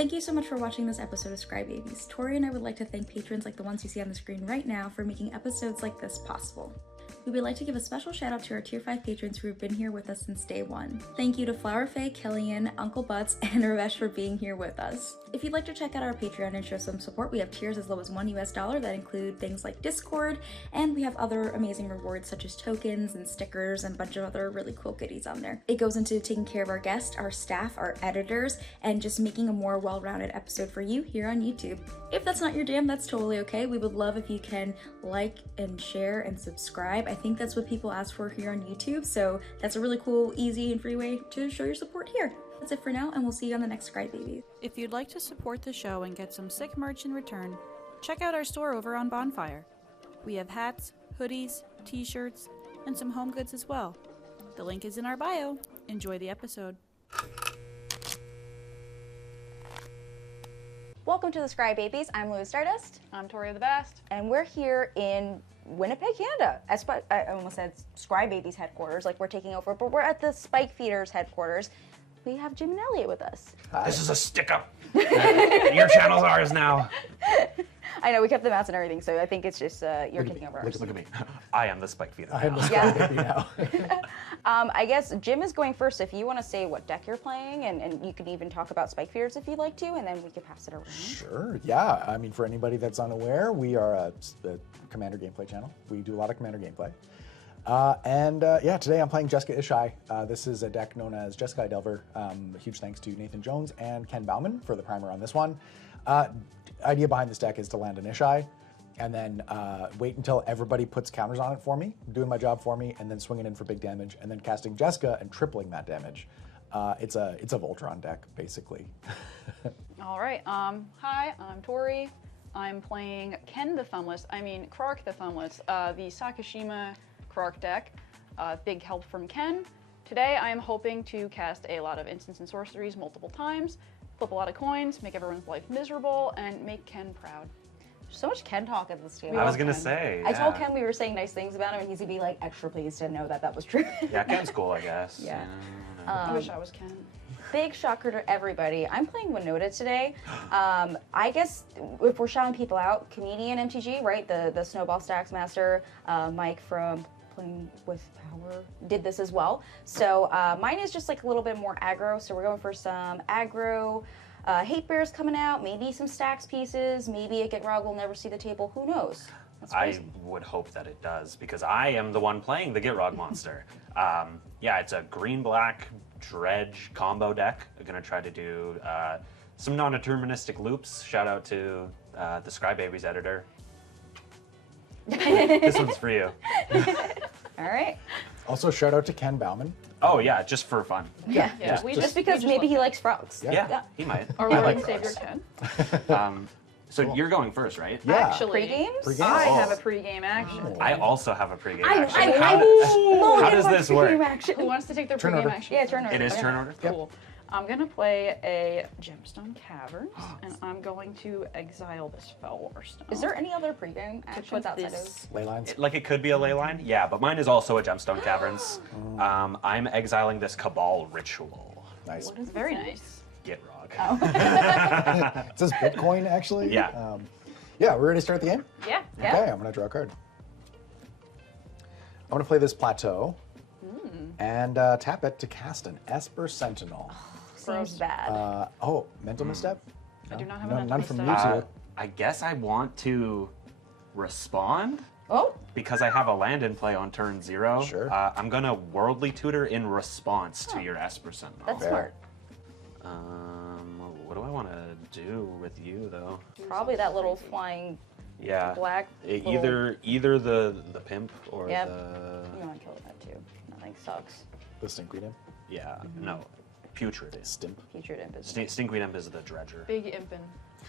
Thank you so much for watching this episode of Scrybabies. Tori and I would like to thank patrons like the ones you see on the screen right now for making episodes like this possible. We would like to give a special shout out to our Tier 5 patrons who have been here with us since day one. Thank you to Flower Faye, Killian, Uncle Butts, and Ravesh for being here with us. If you'd like to check out our Patreon and show some support, we have tiers as low as $1 US that include things like Discord, and we have other amazing rewards such as tokens and stickers and a bunch of other really cool goodies on there. It goes into taking care of our guests, our staff, our editors, and just making a more well-rounded episode for you here on YouTube. If that's not your jam, that's totally okay. We would love if you can like and share and subscribe. I think that's what people ask for here on YouTube, so that's a really cool, easy, and free way to show your support here. That's it for now, and we'll see you on the next Scrybabies. If you'd like to support the show and get some sick merch in return, check out our store over on Bonfire. We have hats, hoodies, t-shirts, and some home goods as well. The link is in our bio. Enjoy the episode. Welcome to the Scrybabies. I'm Louis Stardust. I'm Tori the Best. And we're here in Winnipeg, Canada. I almost said Scrybabies headquarters, like we're taking over, but we're at the Spike Feeders headquarters. We have Jim and Elliot with us. This is a stick-up. Your channel's ours now. I know, we kept the mouse and everything, so I think it's just you're taking over ours. Look at me. I am the Spike Feeder. I am the Scrybaby now. I guess Jim is going first. If you want to say what deck you're playing, and you can even talk about Spike Feeders if you'd like to, and then we can pass it around. Sure, yeah. I mean, for anybody that's unaware, we are a Commander gameplay channel. We do a lot of Commander gameplay. Yeah, today I'm playing Jeska Ishai. This is a deck known as Jeska Delver. Huge thanks to Nathan Jones and Ken Bauman for the primer on this one. Idea behind this deck is to land an Ishai, and then wait until everybody puts counters on it for me, doing my job for me, and then swinging in for big damage, and then casting Jeska and tripling that damage. It's a Voltron deck, basically. All right. Hi, I'm Tori. I'm playing Krark the Thumbless, the Sakashima Krark deck. Big help from Ken. Today I am hoping to cast a lot of instants and sorceries multiple times, flip a lot of coins, make everyone's life miserable, and make Ken proud. So much Ken talk at this table. I was gonna say. I told Ken we were saying nice things about him, and he's gonna be like extra pleased to know that that was true. Yeah, Ken's cool, I guess. Yeah. I wish I was Ken. Big shocker to everybody. I'm playing Winota today. I guess if we're shouting people out, comedian MTG, right? The Snowball Stacks master, Mike from Playing with Power did this as well. So mine is just like a little bit more aggro. So we're going for some aggro. Hate Bears coming out, maybe some stacks pieces, maybe a Gitrog will never see the table, who knows? I would hope that it does, because I am the one playing the Gitrog monster. Yeah, it's a green-black dredge combo deck. I'm gonna try to do some non-deterministic loops. Shout out to the Scrybabies editor. This one's for you. All right. Also, shout out to Ken Bauman. Oh yeah, just for fun. Yeah. Just because maybe he likes frogs. Yeah, he might. Our Lord and Savior Ken. So you're going first, right? Yeah. Actually, Pre-games? Pre-games? I Oh. have a pre-game action. I also have a pregame I'm action. how does this work? Who wants to take their Turn pre-game order. action? Yeah, turn order. It is Okay. turn order? Cool. I'm gonna play a Gemstone Caverns, and I'm going to exile this Felwar Stone. Is there any other pregame to actions put outside of? this? Ley lines. Like it could be a ley line, yeah, but mine is also a Gemstone Caverns. I'm exiling this Cabal Ritual. Nice. Very nice. Gitrog. It says Bitcoin, actually. Yeah. Yeah, we're ready to start the game? Yeah. Okay, I'm gonna draw a card. I'm gonna play this Plateau and tap it to cast an Esper Sentinel. Seems bad. Mental misstep? I do not have No, a mental none from you misstep. two. I guess I want to respond Oh, because I have a land in play on turn 0. Sure. I'm gonna Worldly Tutor in response to your Esper Sentinel. that's Fair. smart. What do I want to do with you though? Probably that little flying Yeah. black. little- Either the pimp or Yep. the You want to kill that too. Nothing sucks. The Stinkweed Imp? yeah no Putrid is. Stimp. Future imp is. Stinkweed Imp is the dredger. Big Impin.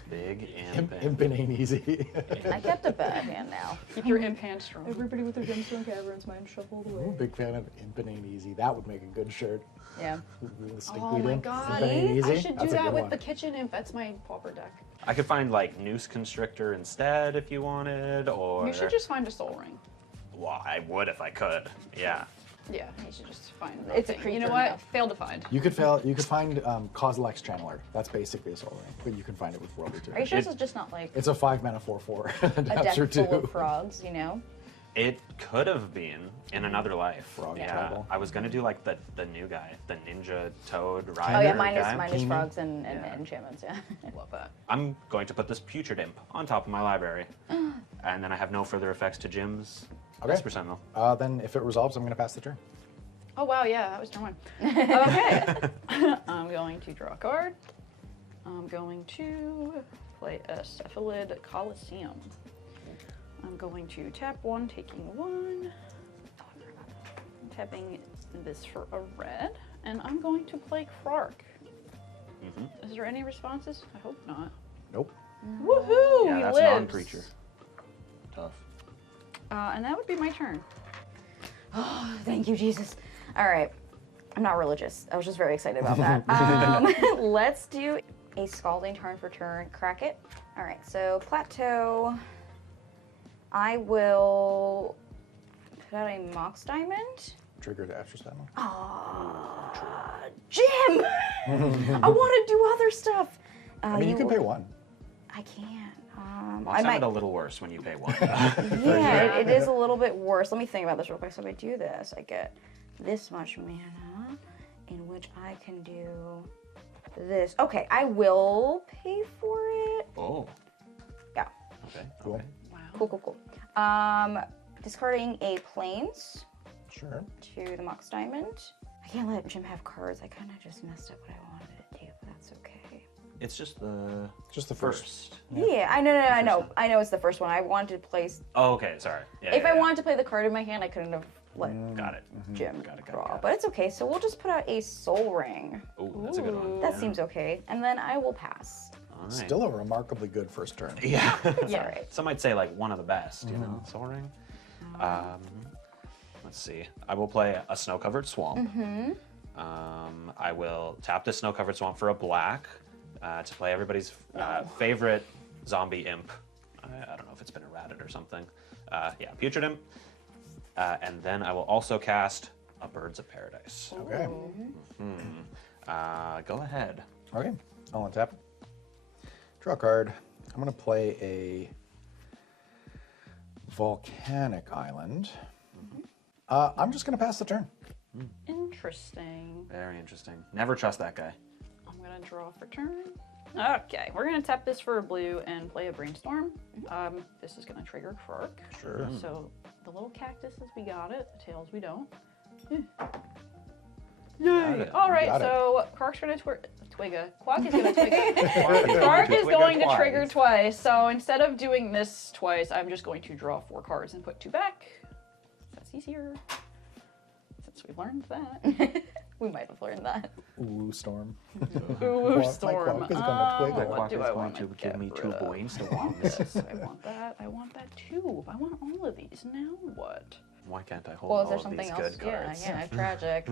Big and Impin' ain't easy. I kept a bad hand now. Keep your imp hand strong. Everybody with their Gemstone Caverns, mine shuffled away. Ooh, big fan of Impin' ain't easy. That would make a good shirt. Yeah. The Oh Stinkweed my Imp. god. Impin' ain't easy. I should do That's a that good with one. the kitchen imp. That's my pauper deck. I could find like Noose Constrictor instead if you wanted, or You should just find a soul ring. Well, I would if I could. Yeah. Yeah, he should just find. It's a nothing. You know creature what? now. Failed to find. You could find Kozilek's Channeler. That's basically a soul ring, but you can find it with Worldly too. Are you sure this is just not like It's a 5-mana 4/4 a deck adapter full too. of frogs, you know? It could have been in another life. Frog yeah, tribal. I was gonna do like the new guy, the ninja toad rider. Oh yeah, guy. mine is frogs and Yeah. enchantments, yeah. Love that. I'm going to put this Putrid Imp on top of my library, and then I have no further effects to Jim's Okay. Esper Sentinel. Then if it resolves, I'm going to pass the turn. Oh wow, yeah, that was turn 1. Okay. I'm going to draw a card. I'm going to play a Cephalid Coliseum. I'm going to tap 1, taking 1. Tapping this for a red, and I'm going to play Krark. Is there any responses? I hope not. Nope. Woohoo! Yeah, he that's lives. non-creature. Tough. And that would be my turn. Thank you, Jesus. All right. I'm not religious. I was just very excited about that. Let's do a Scalding Tarn for turn. Crack it. All right, so Plateau. I will put out a Mox Diamond. Trigger to Esper Sentinel. Jim! I want to do other stuff. I mean, you can pay 1. I can't. Mox I Diamond might. a little worse when you pay 1. Yeah, it is a little bit worse. Let me think about this real quick. So if I do this, I get this much mana, in which I can do this. Okay, I will pay for it. Oh. Yeah. Okay. Cool. Okay. Cool. Discarding a Plains Sure. to the Mox Diamond. I can't let Jim have cards. I kind of just messed up what I wanted to do, but that's okay. It's just the first. Yeah, I know. I know it's the first one. I wanted to place. Oh, okay. Sorry. Yeah, If yeah, I yeah. wanted to play the card in my hand, I couldn't have let Got it. Jim Got it. draw. But it's okay. So we'll just put out a Soul Ring. Oh, that's a good one. That seems okay. And then I will pass. All right. Still a remarkably good first turn. Yeah. It's all right. Some might say like one of the best, you know, Soul Ring. Let's see. I will play a Snow-Covered Swamp. I will tap the Snow-Covered Swamp for a black to play everybody's favorite zombie imp. I don't know if it's been errated or something. Yeah, Putrid Imp. And then I will also cast a Birds of Paradise. Okay. Go ahead. Okay. I'll untap. Draw a card. I'm going to play a Volcanic Island. I'm just going to pass the turn. Interesting. Very interesting. Never trust that guy. I'm gonna draw for turn. Okay, we're gonna tap this for a blue and play a Brainstorm. This is gonna trigger Krark. Sure. So the little cactuses, we got it. The tails, we don't. Yay! it. All right, Got it. so Krark's gonna twigga. Quack is gonna twigga. Krark Krark is going to trigger twice. So instead of doing this twice, I'm just going to draw 4 cards and put 2 back. That's easier. Since we learned that. We might have learned that. Ooh, Storm. Ooh, My Storm. Quack is gonna twiggle. What do I want to give get me rid 2 of? brainstorms. Yes, I want that. I want that too. I want all of these. Now what? Why can't I hold Well, is all there of something these else? good cards? Yeah, tragic.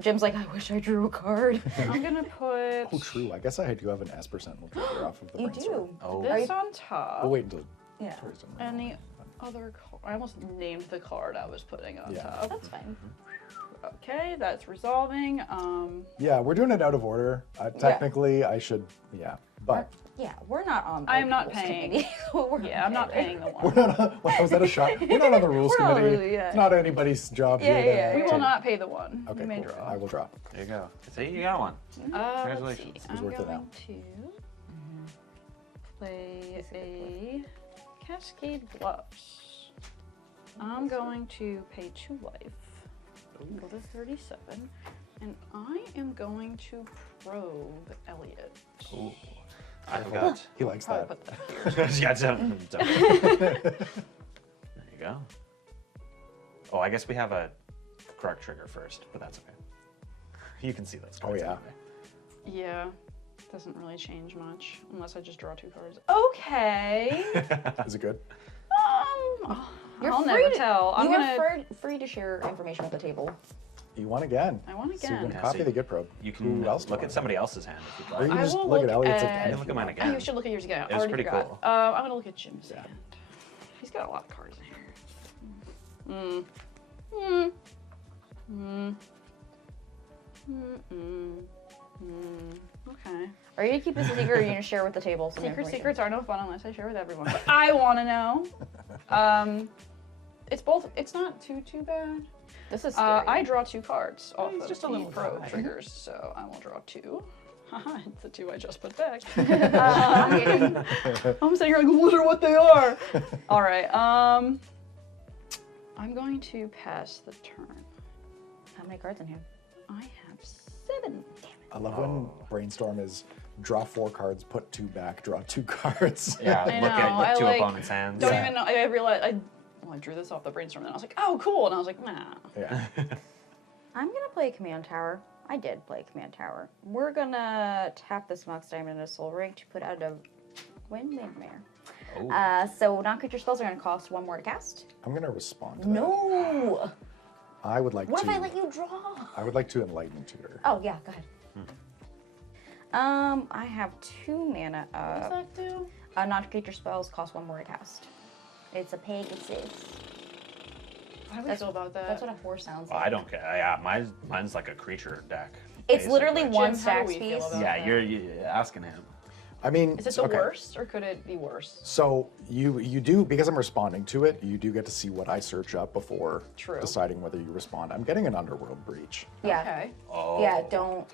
Jim's like, I wish I drew a card. I'm gonna put Oh, true. I guess I do have an Esper Sentinel trigger off of the You Brainstorm. do. Oh, this on top. We'll wait until Yeah. Tori's done. And the other card. I almost named the card I was putting on Yeah. top. That's fine. Okay, that's resolving. Yeah, we're doing it out of order. Technically, I should. Yeah, but Yeah, we're not on. The I am not rules paying. committee. We're Yeah, I'm not okay, paying the we're one. not. On, well, was that a shot? We're not on the rules We're not committee. really, yeah. It's not anybody's job Yeah, here. yeah, to, We yeah. will not pay the one. Okay, You may cool. draw. I will draw. there you go. See, you got one. Let's Congratulations. see. It's I'm worth it going now. to play a Cascade Bluffs. I'm going to pay 2 life. Go to 37. And I am going to probe Elliot. Ooh. I forgot. He likes Probably that. put that here. Yeah, there you go. Oh, I guess we have a Krark trigger first, but that's okay. You can see those cards. Oh, yeah. anyway. Yeah. Doesn't really change much unless I just draw 2 cards. Okay. Is it good? You're I'll free never to- tell. I'm You gonna. are free to share information at the table. You won again. I won So you again. can copy so the Git probe. You can Who else do look you at want? somebody else's hand if you'd Or you like. can I just will look at look Elliot's at- hand. You if can look you at mine want. again. You should look at yours again. I It was already pretty forgot. cool. I'm gonna look at Jim's hand. He's got a lot of cards in here. Okay. Are you gonna keep this a secret or are you gonna share with the table? some Secret information? secrets are no fun unless I share with everyone. But I want to know. It's both. It's not too bad. This is scary. I draw 2 cards off It's of just a the little pro die. triggers, so I will draw 2. Haha, it's the 2 I just put back. I'm sitting here like, wonder what they are. All right. I'm going to pass the turn. How many cards in here? I have 7. I love when brainstorm is draw 4 cards, put 2 back, draw 2 cards. Yeah, I look know, at I two like- opponents' hands. Don't Yeah. even know. I realized I drew this off the brainstorm, and I was like, oh, cool. And I was like, nah. Yeah. I'm gonna play a command tower. I did play a command tower. We're gonna tap this Mox Diamond and a Soul Ring to put out a Windmare. Oh. So non-creature spells are gonna cost 1 more to cast. I'm gonna respond to that. No! I would like What to. if I let you draw? I would like to enlighten tutor. Oh yeah, go ahead. I have 2 mana What does up. that do? Non-creature spells cost 1 more to cast. It's a Pegasus. How do we feel about that? That's what a horse sounds Well, like. I don't care. Yeah, mine's like a creature deck. It's literally basically. one Jim, how do stack we feel piece. about Yeah, that? you're asking him. I mean, Is it the okay. worst, or could it be worse? So you do, because I'm responding to it, you do get to see what I search up before True. deciding whether you respond. I'm getting an Underworld Breach. Yeah. Okay. Oh. Yeah, don't.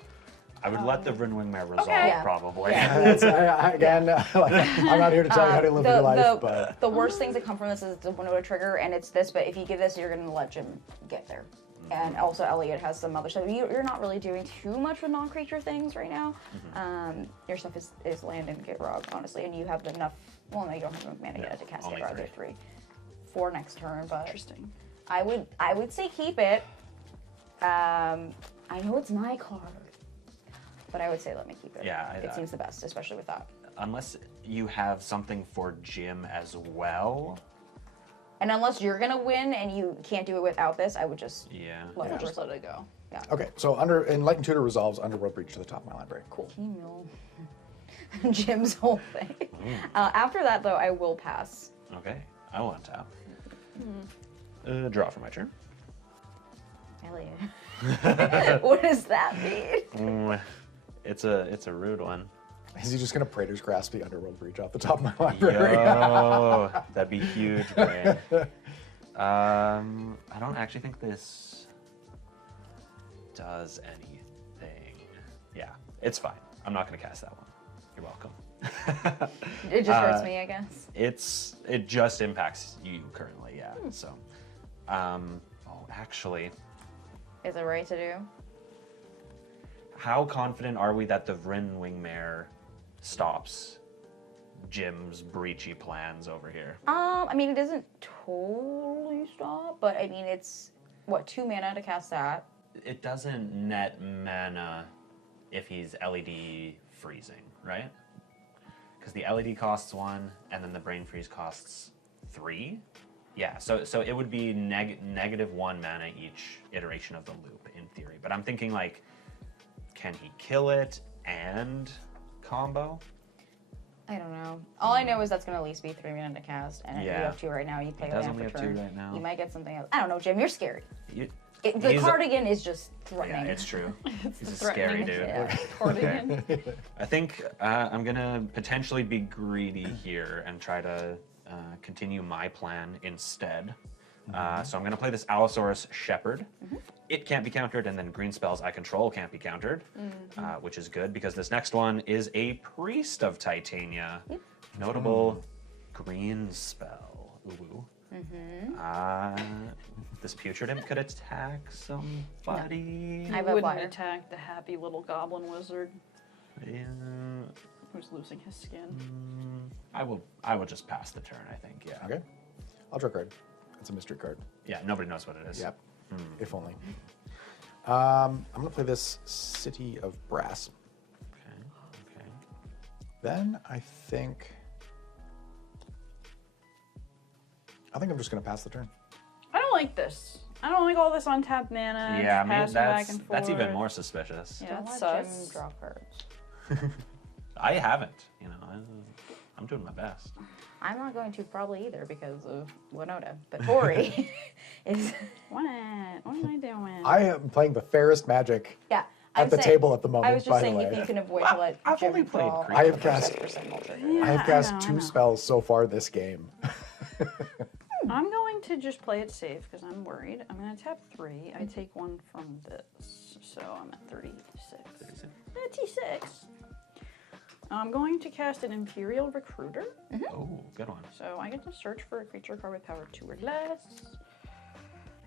I would let the Rinwingmare resolve, Yeah. probably. Yeah. Again, like, I'm not here to tell you how to live your life, but the worst things that come from this is the Winota trigger, and it's this, but if you give this, you're going to let Jim get there. And also Elliot has some other stuff. You're not really doing too much with non-creature things right now. Your stuff is land and Gitrog, honestly, and you have enough, well, no, you don't have enough mana yet to cast only Gitrog. 3. There's 3. 4 next turn, but Interesting. I would say keep it. I know it's my card, but I would say let me keep it. Yeah, it seems the best, especially with that. Unless you have something for Jim as well. And unless you're gonna win and you can't do it without this, I would just Yeah. let it Just resolve. let it go. okay. So Enlightened Tutor resolves Underworld Breach to the top of my library. Cool. Jim's whole thing. After that, though, I will pass. Okay, I will untap. Draw for my turn. Elliot. What does that mean? It's a rude one. Is he just gonna Praetor's Grasp the Underworld Breach off the top of my library? Yo, that'd be huge, Brain. I don't actually think this does anything. Yeah, it's fine. I'm not gonna cast that one. You're welcome. It just hurts me, I guess. It just impacts you currently, yeah. So, actually, Is it right to do? how confident are we that the Rinwingmare stops Jim's breachy plans over here? I mean, it doesn't totally stop, but I mean, it's what 2 mana to cast that. It doesn't net mana if he's LED freezing, right? Because the LED costs 1, and then the Brain Freeze costs 3. Yeah, so it would be negative 1 mana each iteration of the loop in theory. But I'm thinking like, can he kill it and combo? I don't know. All I know is that's gonna at least be 3 mana to cast, and if you Yeah. have 2 right now, you play He does land only for have 2 turn. right now. You might get something else. I don't know, Jim. You're scary. You- The he's a- cardigan is just Yeah, threatening. it's true. He's a threatening, scary dude. Yeah. Cardigan. I think I'm gonna potentially be greedy here and try to continue my plan instead. So I'm gonna play this Allosaurus Shepherd. It can't be countered, and then green spells I control can't be countered, which is good because this next one is a Priest of Titania. Notable green spell. Ooh. This Putrid Imp could attack somebody. I I have a wouldn't flyer. attack the happy little goblin wizard Yeah. who's losing his skin. I will just pass the turn, I think, yeah. Okay. I'll draw a card. It's a mystery card. Yeah, nobody knows what it is. Yep. If only. I'm gonna play this City of Brass. Okay. Then I think I'm just gonna pass the turn. I don't like this. I don't like all this untapped mana. Yeah, I mean, passing back and that's even forth. more suspicious. Yeah, Don't it let Jim sucks. draw cards. I haven't, I'm I'm doing my best. I'm not going to probably either because of Winota. But Tori is. What am I doing? I am playing the fairest magic Yeah. at the table at the moment. I was just by saying the if way. you can avoid to let I've Jim only played draw green. I have cast. for single trigger. I have I cast know, I two know. spells so far this game. I'm going to just play it safe because I'm worried. I'm going to tap 3. I take 1 from this, so I'm at 36. 36. I'm going to cast an Imperial Recruiter, Oh, good one. so I get to search for a creature card with power 2 or less.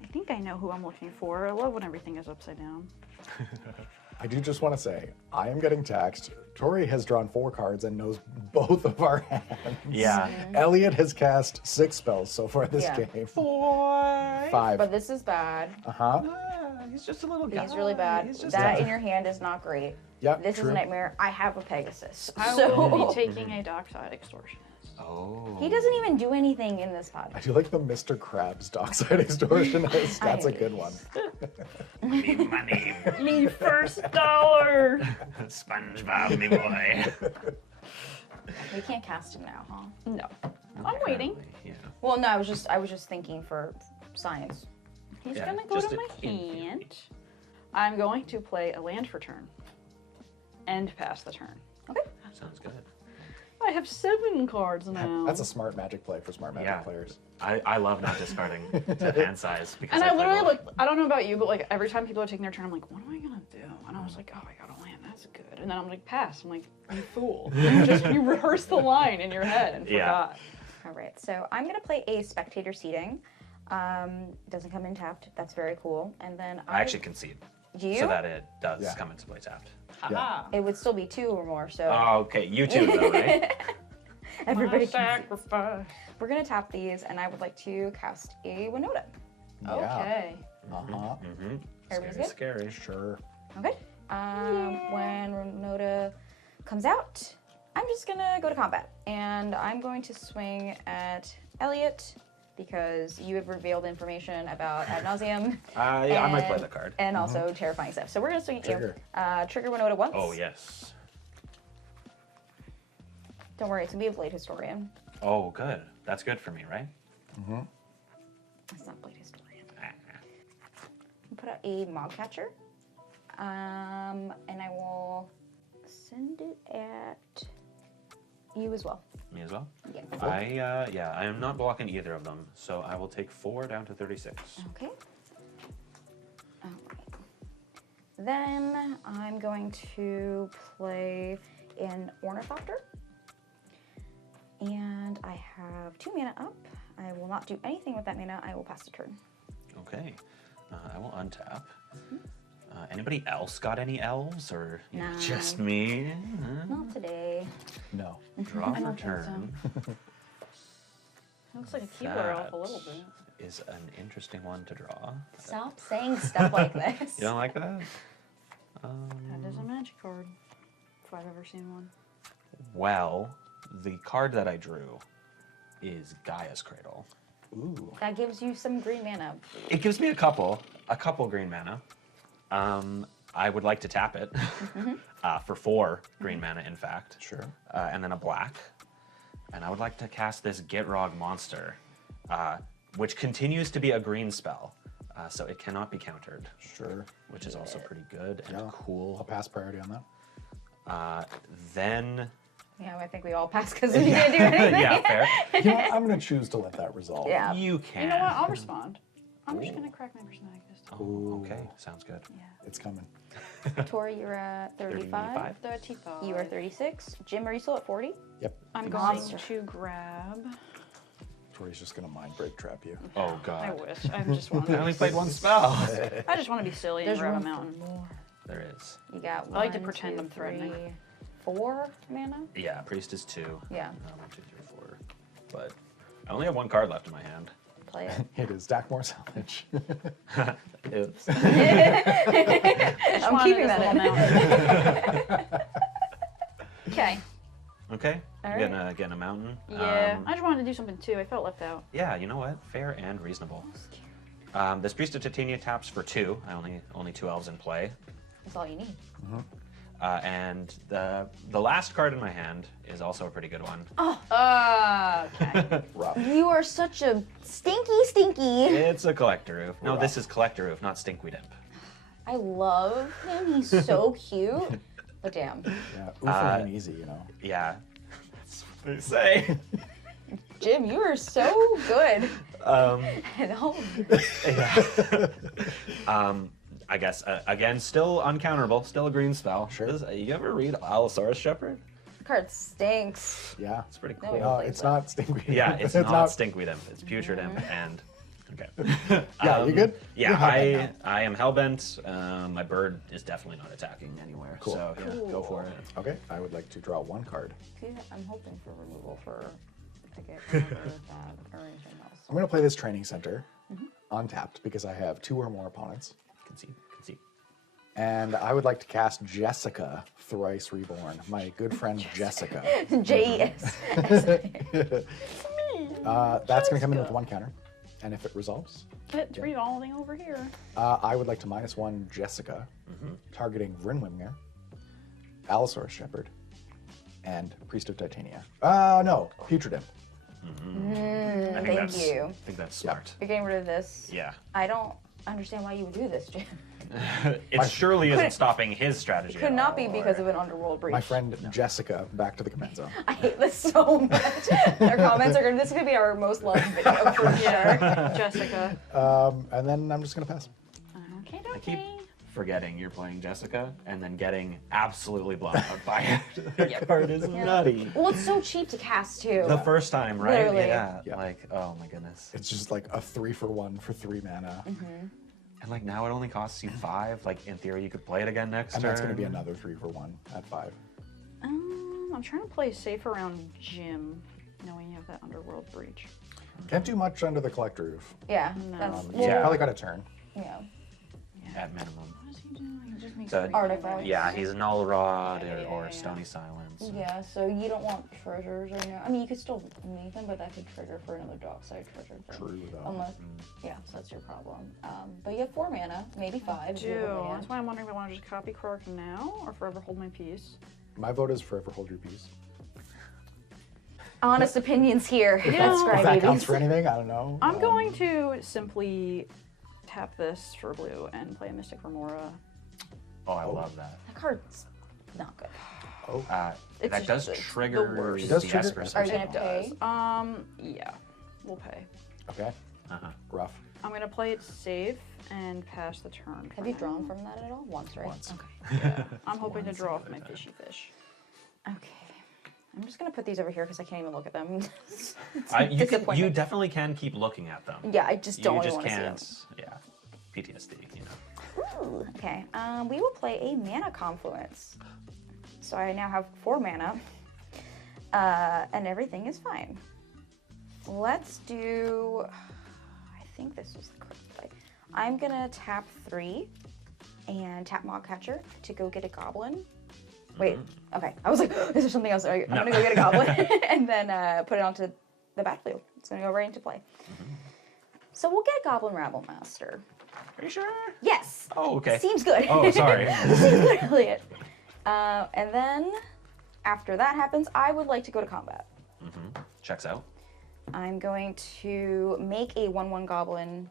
I think I know who I'm looking for. I love when everything is upside down. I do just want to say, I am getting taxed. Tori has drawn 4 cards and knows both of our hands. Yeah. Elliot has cast 6 spells so far this Yeah. game. 4. 5. But this is bad. Uh-huh. He's just a little guy. He's really bad. He's just That a- in your hand is not great. Yep, This is true. a nightmare. I have a Pegasus. I So will be taking a Dockside Extortionist. Oh. he doesn't even do anything in this pod. I do like the Mr. Krabs Dockside Extortionist. That's a good one. Money. Me first dollar! SpongeBob, me boy. We can't cast him now, huh? No. I'm waiting. Yeah. Well, no, I was just thinking for science. He's Yeah, gonna go just to a my hint. hand. I'm going to play a land for turn. And pass the turn. Sounds good. I have 7 cards now. That's a smart magic play for smart magic Yeah. players. I love not discarding to hand size because And I play literally both. look, I don't know about you, but like every time people are taking their turn, I'm like, what am I gonna do? And I was like, oh, I got a land, that's good. And then I'm like, pass. I'm like, you fool. You rehearsed the line in your head and Yeah. forgot. All right, so I'm gonna play a spectator seating. Doesn't come in tapped. That's very cool. And then I actually concede. do you? So that it does Yeah. come into play tapped. Yeah. It would still be 2 or more. So Oh, okay. You too, though, right? everybody My can. sacrifice. We're gonna tap these, and I would like to cast a Winota. Yeah. Okay. Uh-huh. Mm-hmm. Everybody's Scary, good? scary. Sure. Okay. When Winota comes out, I'm just gonna go to combat, and I'm going to swing at Elliot because you have revealed information about ad nauseum. Yeah, I might play and- the card. And also terrifying stuff. So we're gonna swing at you. Trigger. Trigger Winota once. Oh, yes. Don't worry, it's gonna be a Blade Historian. Oh, good. That's good for me, right? It's not Blade Historian. Ah. Put out a Mob Catcher. And I will send it at you as well. Me as well? Yeah. I am not blocking either of them, so I will take 4 down to 36. Okay. All right. Then I'm going to play an Ornithopter. And I have 2 mana up. I will not do anything with that mana. I will pass the turn. Okay. I will untap. Anybody else got any elves, or No. just me? Not today. No. Draw for don't think turn. Looks like a Keebler elf a little bit. Is an interesting one to draw. Stop saying stuff like this. You don't like that? That is a magic card, if I've ever seen one. Well, the card that I drew is Gaia's Cradle. Ooh. That gives you some green mana. It gives me a couple green mana. I would like to tap it for 4 green mana, in fact. Sure. And then a black. And I would like to cast this Gitrog monster, which continues to be a green spell. So it cannot be countered, Sure. which is also pretty good and Yeah. I'll cool. pass priority on that. Then, Yeah, I think we all pass because we can't do anything. yeah, fair. You know what? I'm going to choose to let that resolve. Yeah. You can. You know what? I'll respond. I'm just gonna crack my personality this time. Oh, okay, sounds good. It's coming. Tori, you're at 35. 35. You are 36. Jim, are you still at 40? Yep. I'm going Monster. to grab. Tori's just going to mind break trap you. Oh, I God. wish. I just want I only played one spell. I just want to be silly and There's grab a room mountain. for more. There is. You got I like to 1, pretend 2, I'm threatening. 3, 4 mana? Yeah, priest is 2. Yeah. 1, 2, 3, 4. But I only have 1 card left in my hand. Play it. It is Dackmore Salvage. Oops. I'm keeping that in. Okay. Okay. All You're right. getting a mountain. Yeah. I just wanted to do something too. I felt left out. Yeah, you know what? Fair and reasonable. This Priest of Titania taps for 2. I only 2 elves in play. That's all you need. And the last card in my hand is also a pretty good one. Okay. Rough. You are such a stinky. It's a Collector Roof. No, this is Collector Roof, not Stinkwydimp. I love him. He's so cute. But damn. Yeah, oof ain't easy, you know. Yeah, that's what they say. Jim, you are so good. And all I guess, again, still uncounterable, still a green spell. Sure. You ever read Allosaurus Shepherd? card stinks. Yeah. It's pretty No, cool. No, it's not Stinkwydimp. Yeah, it's not Stinkwydimp. It's Putridimp and... Okay. Yeah, you good? Yeah, You're hellbent I am hellbent. My bird is definitely not attacking anywhere. Cool. So yeah, go for it. Okay, I would like to draw one card. See, I'm hoping for removal to get rid of that arrangement else. I'm going to play this training center untapped because I have 2 or more opponents. Concede. And I would like to cast Jessica, Thrice Reborn, my good friend Jessica. JS. That's going to come in with 1 counter. And if it resolves, It's revolving over here. I would like to -1 Jessica, targeting Vrinwimir, Allosaurus Shepherd, and Priest of Titania. No, Putridimp. Thank you. I think that's smart. You're getting rid of this. Yeah. I don't understand why you would do this, Jim. It surely isn't stopping his strategy. Could at not all, be because of an underworld breach. My friend Jessica, back to the command zone. I hate this so much. Our comments are gonna. This is gonna be our most loved video for sure. Jessica. And then I'm just going to pass. Okay, I keep okay. forgetting you're playing Jessica and then getting absolutely blown out by it. That card is nutty. Well, it's so cheap to cast too. The first time, right? Literally. Yeah. Yeah. Like, oh my goodness. It's just like a 3-for-1 for 3 mana. And like now it only costs you 5. Like in theory you could play it again next And turn. that's going to be another 3-for-1 at 5. I'm trying to play safe around Jim, knowing you have that underworld breach. Can't do much under the collector roof. Yeah. No. That's Yeah. Probably got a turn. yeah. At minimum. What is he doing? He just makes So, Artifacts. yeah, he's Null Rod Yeah, or yeah. Stony Silence. Yeah, so you don't want treasures right now. I mean, you could still make them, but that could trigger for another dockside treasure thing. True, though. Unless, yeah, so that's your problem. But you have 4 mana, maybe 5. if you have a Do. land. That's why I'm wondering if I want to just copy Krark now or forever hold my peace. My vote is forever hold your peace. Honest opinions here. That's If that counts Scrybabies. for anything, I don't know. I'm going to simply tap this for blue and play a Mystic Remora. Oh, I love that. That card's not good. It's That does just trigger the worst. It does the trigger- Esper Are you spell. gonna pay? Yeah, we'll pay. Okay, Uh-huh. rough. I'm gonna play it safe and pass the turn. Have you drawn from that at all? Once, right? Once. Okay. I'm hoping to draw off my fishy fish. Okay. I'm just gonna put these over here because I can't even look at them. You Disappointment. definitely can keep looking at them. Yeah, I just don't You really just want to see them. can't. Yeah. PTSD, you know. Ooh, okay, we will play a mana confluence. So I now have 4 mana, and everything is fine. Let's do. I think this is the correct play. I'm gonna tap 3 and tap Mogcatcher to go get a goblin. Wait, okay. I was like, is there something else? I'm gonna go get a goblin and then put it onto the battlefield. It's gonna go right into play. So we'll get a Goblin Rabble Master. Are you sure? Yes. Oh, okay. Seems good. Oh, sorry. Seems good, Elliot. And then after that happens, I would like to go to combat. Checks out. I'm going to make a 1/1 goblin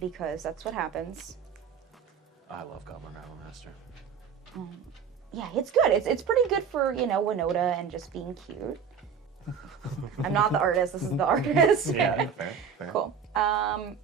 because that's what happens. I love Goblin Rattle Master. Yeah, it's good. It's pretty good for, you know, Winota and just being cute. I'm not the artist. This is the artist. Yeah, fair. Cool. I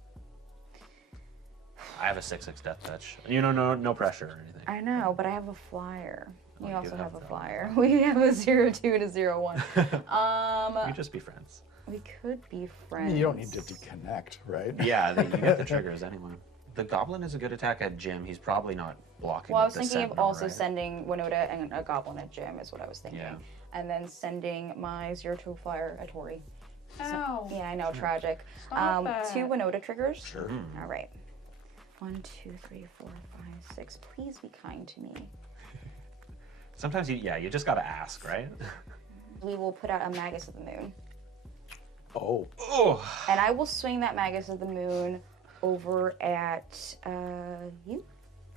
have a 6/6 Death Touch. You know, no pressure or anything. I know, but I have a flyer. Oh, We you also do have have a that. flyer. We have a 0/2 and a 0/1. We just be friends. We could be I friends. mean, you don't need to deconnect, right? Yeah, you get the triggers anyway. The Goblin is a good attack at Jim. He's probably not blocking. Well, I with was the thinking of Sentinel, also right? sending Winota and a goblin at Jim is what I was thinking. Yeah. And then sending my 0/2 flyer at Tori. Ow. Yeah, I know, tragic. Stop that. 2 Winota triggers. Sure. All right. 1, 2, 3, 4, 5, 6. Please be kind to me. Sometimes you just gotta ask, right? We will put out a Magus of the Moon. Oh, Oh. And I will swing that Magus of the Moon over at you.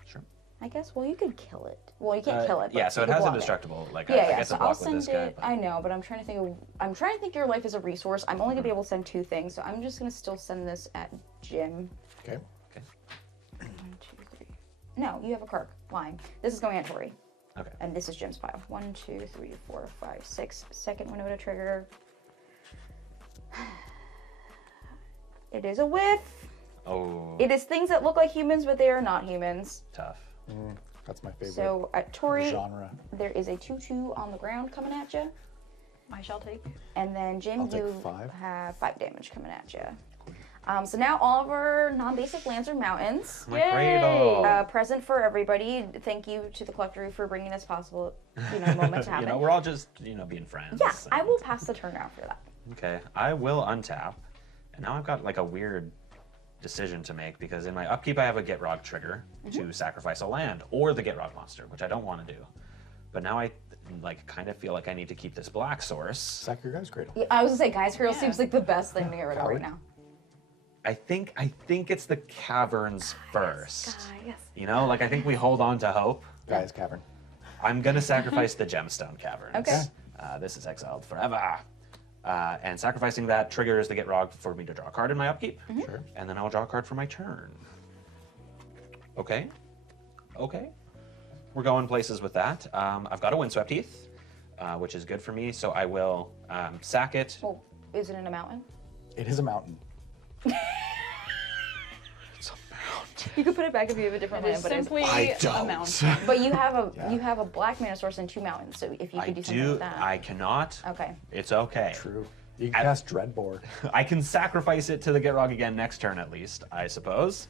Sure. I guess. Well, you could kill it. Well, you can't kill it. But Yeah, so you it could has block indestructible. Like Yeah, I yeah. guess So I I'll block with send this guy. it. I know, but I'm trying to think of. I'm trying to think your life is a resource. I'm only gonna be able to send 2 things, so I'm just gonna still send this at Jim. Okay. 1, 2, 3. No, you have a Krark. Lying. This is going at Tori. Okay. And this is Jim's pile. 1, 2, 3, 4, 5, 6. Second Winota trigger. It is a whiff. Oh. It is things that look like humans, but they are not humans. Tough. That's my favorite So at Tori, genre. there is a 2/2 on the ground coming at you. I shall take. And then Jim, I'll take you 5. have 5 damage coming at you. So now all of our non-basic lands are mountains. My cradle. Present for everybody. Thank you to the collector for bringing this possible, moment to happen. We're all just, being friends. Yeah, I will pass the turn after that. Okay, I will untap. And now I've got like a weird decision to make because in my upkeep I have a Gitrog trigger to sacrifice a land or the Gitrog monster, which I don't want to do. But now I kind of feel like I need to keep this black source. Sack your guy's cradle. Yeah, I was gonna say, Guy's Hero Yeah. seems like the best thing to get rid of right now. I think it's the caverns first. Yes. I think we hold on to hope. Guy's cavern. I'm gonna sacrifice the gemstone caverns. Okay. This is exiled forever. And sacrificing that triggers the Gitrog for me to draw a card in my upkeep. Sure. And then I'll draw a card for my turn. Okay. We're going places with that. I've got a Windswept Heath, which is good for me, so I will sack it. Well, is it in a mountain? It is a mountain. You could put it back if you have a different It land, is but simply I a don't. mountain. but you have a black mana source and 2 mountains. So if you I could do something do. with that. I cannot. Okay. It's okay. True. You can cast Dreadbore. I can sacrifice it to the Gitrog again next turn at least, I suppose.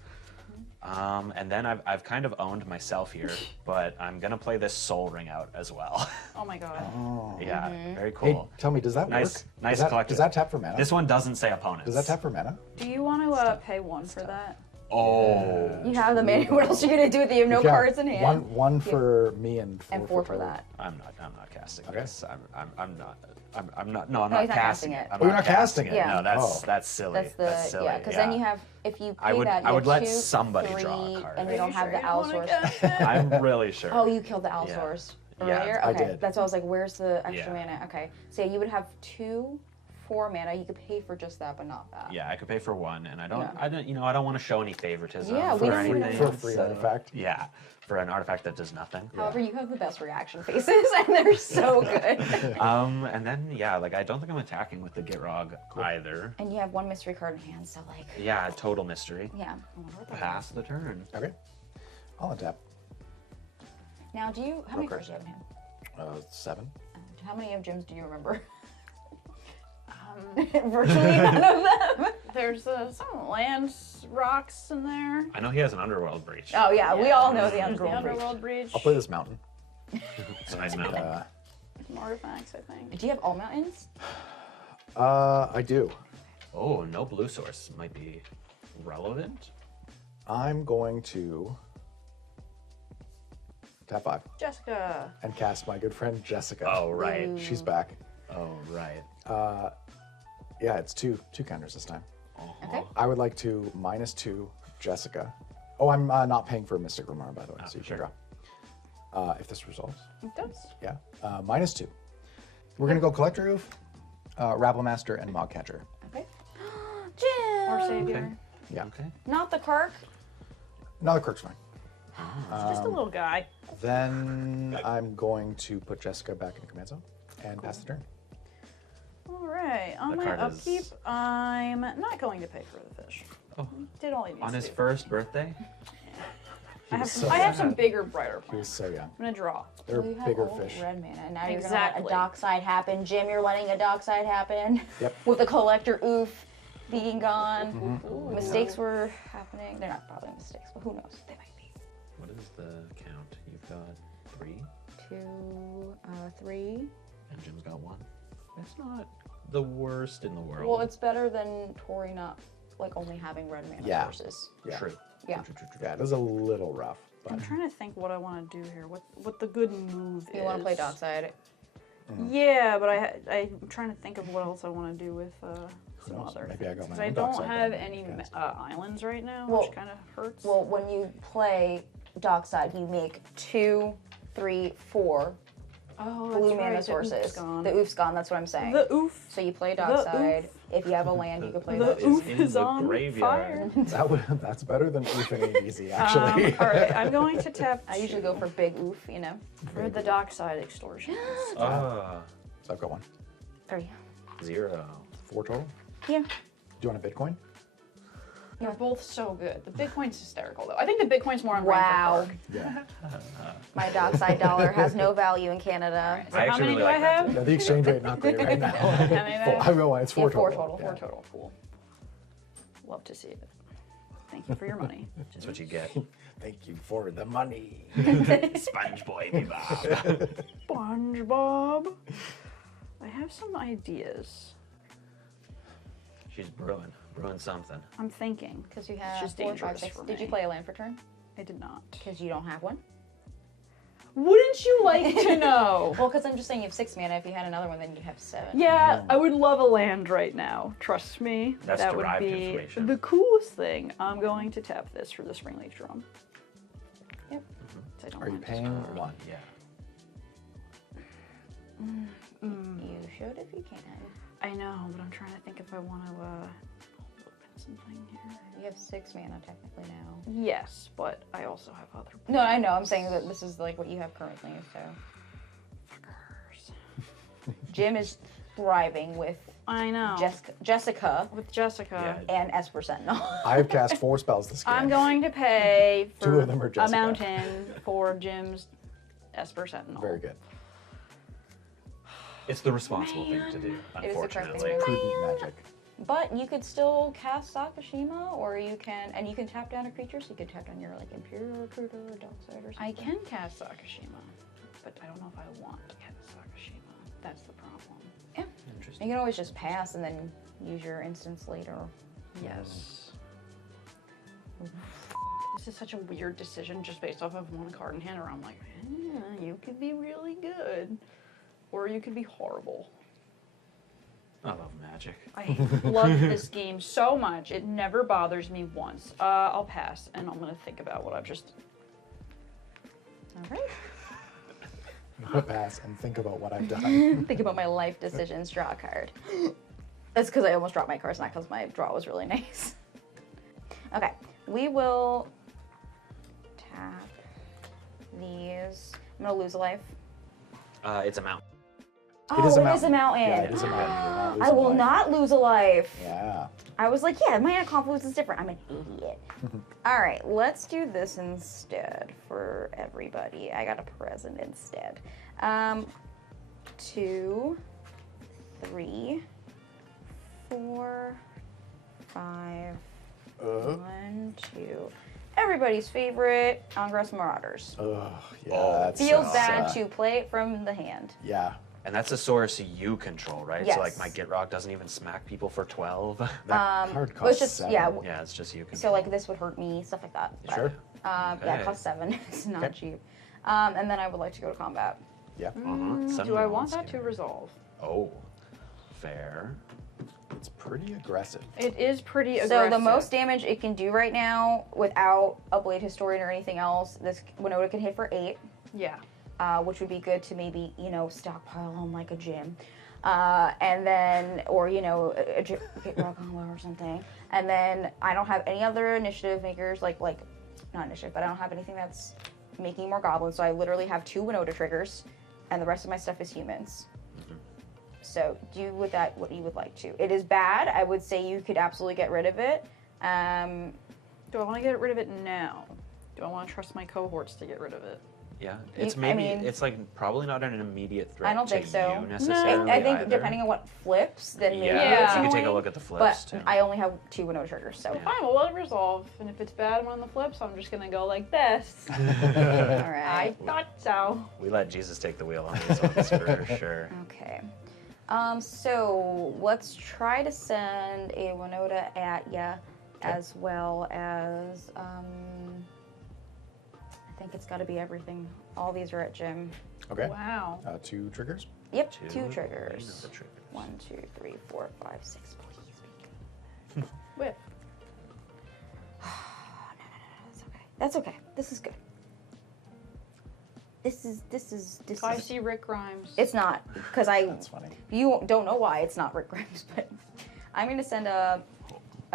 And then I've kind of owned myself here, but I'm gonna play this Soul Ring out as well. Oh my god. Oh. Yeah, very Hey, cool. tell me, does that Nice- work? nice does that, collective. Does that tap for mana? This one doesn't say opponents. Does that tap for mana? Do you want to pay 1 for that? Oh. You have the mana. What else are you gonna do with it? You have no Yeah, cards in hand. One for me and 4 and 4 for that. I'm not casting Okay. this. I'm not. No, I'm No, not he's not casting casting it. it. I'm Oh, you're not casting it? Yeah. No, that's Oh. silly. That's That's silly. yeah. Because then you have if you pay that. You I would have let 2, somebody 3, draw a card. and Are you don't you have sure the you owl wanna source. cast it? I'm really sure. Oh, you killed the owl Yeah. source Yeah, earlier. I Okay, did. that's why I was like, "Where's the extra Yeah. mana?" Okay, so yeah, you would have 2, 4 mana. You could pay for just that, but not that. Yeah, I could pay for 1, and I don't. Yeah. I don't want to show any favoritism Yeah, for we didn't anything. For a free so- artifact. Yeah, for an artifact that does nothing. However, you have the best reaction faces, and they're so good. And then I don't think I'm attacking with the Gitrog either. and you have 1 mystery card in hand, so like, Yeah, total mystery. yeah. Pass the turn. Okay. I'll untap. Now, how many Okay. cards do you have in hand? 7. How many of Jim's do you remember? Virtually none of them. There's some land rocks in there. I know he has an Underworld Breach. Oh yeah, we all know the There's the Underworld Breach. Underworld Breach. I'll play this mountain. It's a nice mountain. Some artifacts, I think. Do you have all mountains? I do. Oh, no blue source might be relevant. I'm going to tap 5 Jeska. and cast my good friend Jessica. Oh, right. She's back. Oh, right. Yeah, it's two counters this time. Okay. I would like to -2 Jessica. Oh, I'm not paying for Mystic Remar, by the way, so you sure. can draw. If this resolves. It does. Yeah. -2. We're going to go Collector Roof, Rabblemaster, and Mogcatcher. Okay. Jim. Our savior. Yeah. Okay. Not the Krark. No, the Kirk's fine. It's just a little guy. Then I'm going to put Jessica back in the command zone and pass the turn. All right. On That my card is- upkeep, I'm not going to pay for the fish. Oh. Did all he needs On to his do. first birthday? I have, so I have sad. some bigger, brighter He was plans. so young. I'm gonna draw. They're Well, you have bigger old fish. red mana, and now you're gonna Exactly. let a dock side happen. Jim, you're letting a dock side happen. Yep. With the collector oof being gone. Mm-hmm. Mistakes were happening. They're not probably mistakes, but who knows? They might be. What is the count? You've got 3, 2, 3. and Jim's got 1. It's not the worst in the world. Well, it's better than Tori not only having red mana Yeah. sources. Yeah. True. Yeah. True. Yeah, it is a little rough. But I'm trying to think what I want to do here. What the good move is. You want to play dock side? Yeah, but I'm trying to think of what else I want to do with some knows? other Maybe I things. got my 'Cause I own don't dockside have that I any can cast. islands right now, Well- which kind of hurts. Well, when you play dock side, you make 2, 3, 4 Oh, blue that's mana right. The sources. oof's gone. The oof's gone, that's what I'm saying. The oof. So you play dock The side. If you have a land, you can play The that. oof in is the on graveyard. That's better than oofing it easy, actually. All right, I'm going to tap. I usually go for big oof, you know. for the dockside extortion. Ah, So I've got 1. 3. 0. 4 total. Yeah. Do you want a Bitcoin? They're both so good. The Bitcoin's hysterical though. I think the Bitcoin's more on brand Wow. for Krark. Yeah. My dockside dollar has no value in Canada. So I how actually many really do I like that have? Yeah, the exchange rate not great right now. How many do I have? I've got 1. It's 4 Yeah, total. 4 total. Yeah. 4 total. Cool. Love to see it. Thank you for your money. That's what you get. Thank you for the money. Sponge boy, Bob. SpongeBob. I have some ideas. She's brewing something. I'm thinking. Because you It's have just 4, 5, dangerous 6. for Did you me. play a land for turn? I did not. Because you don't have one? Wouldn't you like to know? Well, because I'm just saying you have 6 mana. If you had another one, then you'd have 7. Yeah, I would love a land right now. Trust me. That's that would derived be information. the coolest thing. I'm going to tap this for the Springleaf Drum. Yep. I don't Are you want to paying scroll. 1? Yeah. You should if you can. I know, but I'm trying to think if I want to open something here. You have 6 mana technically now. Yes, but I also have other No, I know. I'm saying that this is like what you have currently. So fuckers. Jim is thriving with I know. Jessica With Jessica. Yeah. and Esper Sentinel. I've cast 4 spells this game. I'm going to pay 2 for of them are a Jessica. mountain for Jim's Esper Sentinel. Very good. It's the responsible thing to do, It is the correct thing unfortunately. to do. Prudent magic. But you could still cast Sakashima, or you can tap down a creature. So you could tap down your like Imperial Recruiter or Dockside or something. I can cast Sakashima, but I don't know if I want to cast Sakashima. That's the problem. You Interesting. can always just pass and then use your instance later. Yes. This is such a weird decision just based off of one card in hand where I'm like, you could be really good, or you could be horrible. I love magic. I love this game so much. It never bothers me once. I'll pass, and I'm gonna think about what I've just. All right. I'm gonna pass and think about what I've done. Think about my life decisions. Draw a card. That's because I almost dropped my cards, not because my draw was really nice. Okay, we will tap these. I'm gonna lose a life. It's a mount. Oh, is a it is a mountain. mountain. Yeah, it is a mountain. You will not lose I a will life. not lose a life. Yeah. I was like, yeah, Mana Confluence is different. I'm an idiot. All right, let's do this instead for everybody. I got a present instead. 2, 3, 4, 5, 1, 2. Everybody's favorite, Angra's Marauders. Ugh, yeah. Oh, that Feels sucks. bad to play it from the hand. Yeah. And that's a source you control, right? Yes. So like my Gitrog doesn't even smack people for 12. That card well, it's costs just 7. yeah. Yeah, it's just you control. So like this would hurt me, stuff like that. But, Sure. Yeah, Okay. it costs 7. It's not Okay. cheap. And then I would like to go to combat. Yeah. Do I want that to resolve? Oh, fair. It's pretty aggressive. It is pretty So aggressive. the most damage it can do right now, without a Blade Historian or anything else, this Winota can hit for 8. Yeah. Which would be good to maybe, stockpile on like a gym. And then, or, get rock on or something. And then I don't have any other initiative makers, like not initiative, but I don't have anything that's making more goblins. So I literally have 2 Winota triggers, and the rest of my stuff is humans. So do with that what you would like to. It is bad. I would say you could absolutely get rid of it. Do I want to get rid of it now? Do I want to trust my cohorts to get rid of it? Yeah, it's I maybe mean- it's like probably not an immediate threat I don't to think so. you I necessarily. think either. depending on what flips, then maybe Yeah, it's you can take a annoying. look at the flips But too. I only have 2 Winota triggers, so. Yeah. Fine, we'll let it resolve. And if it's bad on the flips, I'm just gonna go like this. All I right. thought so. We let Jesus take the wheel on these ones for sure. Okay. So let's try to send a Winota at ya, as well as I think it's got to be everything. All these are at Jim. Okay. Wow. 2 triggers. Yep, 2 Winota triggers. triggers. 1, 2, 3, 4, 5, 6. Please be good. Whip. That's okay. That's okay. This is good. If I see Rick Grimes. It's not, because That's funny. you don't know why it's not Rick Grimes, but I'm gonna send a